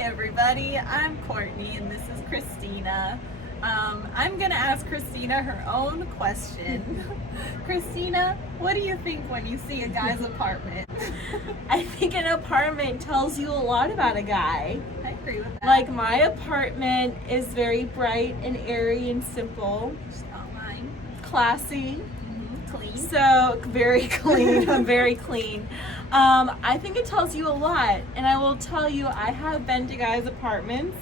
everybody, I'm Courtney and this is Christina. I'm gonna ask Christina her own question. Christina, what do you think when you see a guy's apartment? I think an apartment tells you a lot about a guy. I agree with that. Like, my apartment is very bright and airy and simple. Just not mine. Classy. Clean. So, very clean. Very clean. I think it tells you a lot. And I will tell you, I have been to guys' apartments,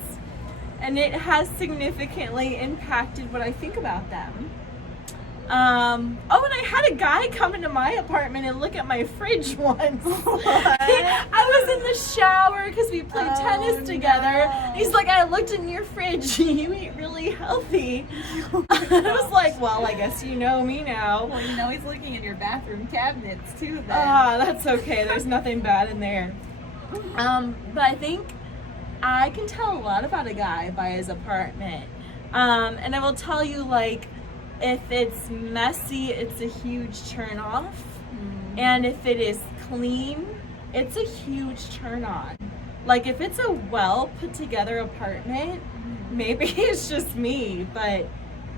and it has significantly impacted what I think about them. And I had a guy come into my apartment and look at my fridge once. I was in the shower because we played tennis together. No. He's like, I looked in your fridge, you eat really healthy. I was like, well, I guess you know me now. Well, you know he's looking in your bathroom cabinets too then. That's okay, there's nothing bad in there. But I think I can tell a lot about a guy by his apartment. And I will tell you, like, if it's messy, it's a huge turn off. And if it is clean, it's a huge turn on. Like, if it's a well put together apartment, maybe it's just me, but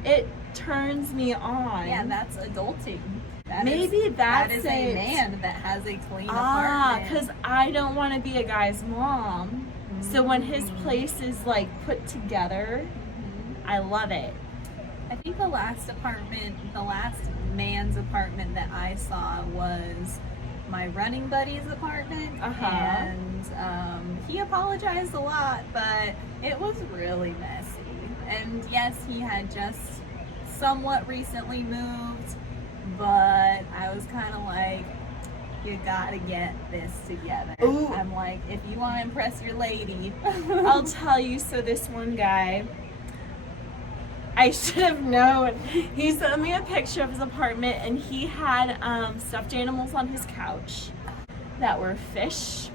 it turns me on. Yeah, that's adulting. That is a man that has a clean apartment. Because I don't want to be a guy's mom. So when his place is like put together, I love it. I think the last man's apartment that I saw was my running buddy's apartment. And he apologized a lot, but it was really messy. And yes, he had just somewhat recently moved, but I was kind of like, you gotta get this together. Ooh. I'm like, if you want to impress your lady. I'll tell you, so this one guy, I should have known. He sent me a picture of his apartment, and he had stuffed animals on his couch that were fish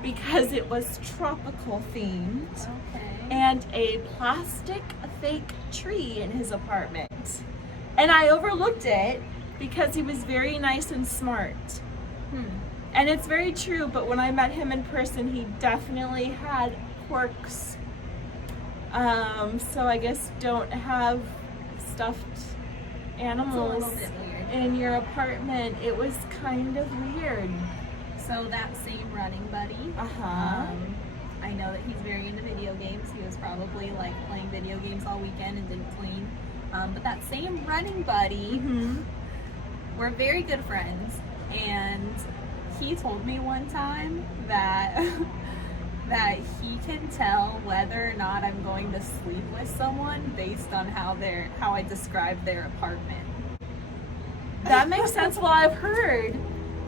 because it was tropical themed. Okay. And a plastic fake tree in his apartment. And I overlooked it because he was very nice and smart. And it's very true, but when I met him in person, he definitely had quirks. So I guess don't have stuffed animals It's a little bit weird. in your apartment. It was kind of weird. So that same running buddy, I know that he's very into video games. He was probably like playing video games all weekend and didn't clean. But that same running buddy, we're very good friends, and he told me one time that that he can tell whether or not I'm going to sleep with someone based on how I describe their apartment. That makes sense. Well, I've heard,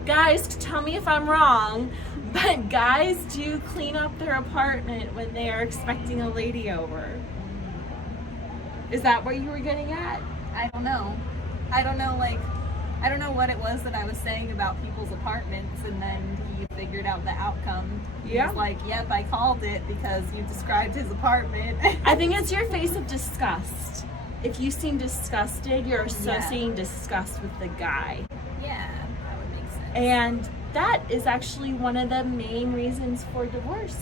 guys, tell me if I'm wrong, but guys do clean up their apartment when they are expecting a lady over. Is that what you were getting at? I don't know what it was that I was saying about people's apartments, and then he figured out the outcome. He was like, yep, I called it because you described his apartment. I think it's your face of disgust. If you seem disgusted, you're associating disgust with the guy. Yeah, that would make sense. And that is actually one of the main reasons for divorce.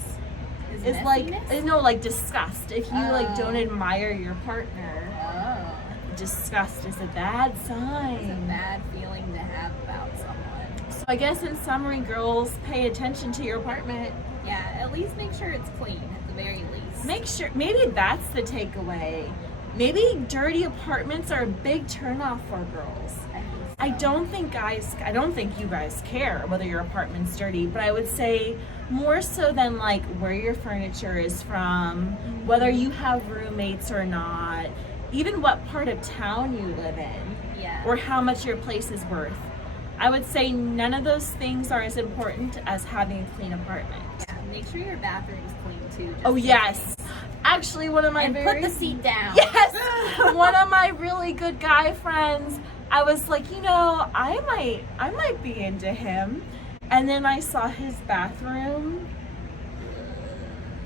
Is like disgust. If you like don't admire your partner, disgust is a bad sign. It's a bad feeling to have about someone. So I guess in summary, girls, pay attention to your apartment. Yeah, at least make sure it's clean at the very least. Make sure, maybe that's the takeaway. Maybe dirty apartments are a big turnoff for girls. I don't think you guys care whether your apartment's dirty, but I would say more so than like where your furniture is from, whether you have roommates or not, even what part of town you live in, or how much your place is worth. I would say none of those things are as important as having a clean apartment. Yeah, make sure your bathroom's clean too. Oh yes. Actually, one of my put the seat down. Yes. One of my really good guy friends, I was like, I might be into him. And then I saw his bathroom.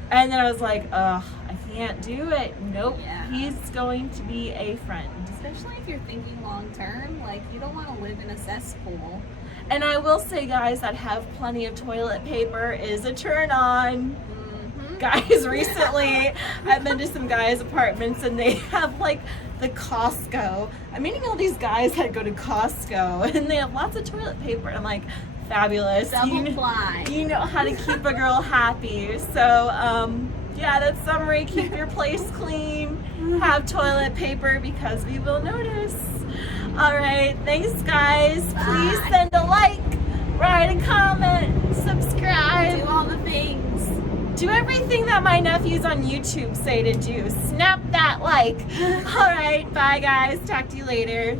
And then I was like, ugh, I can't do it. Nope. Yeah. He's going to be a friend. Especially if you're thinking long term, like you don't want to live in a cesspool. And I will say, guys, that have plenty of toilet paper is a turn on. Mm-hmm. guys recently. I've been to some guys' apartments and they have like the Costco. I'm meeting all these guys that go to Costco and they have lots of toilet paper. I'm like, fabulous. Double ply. You know how to keep a girl happy. So, yeah, that's summary. Keep your place clean. Have toilet paper because we will notice. All right, thanks guys. Please send a like, write a comment, subscribe. Do all the things. Do everything that my nephews on YouTube say to do. Snap that like. All right, bye guys. Talk to you later.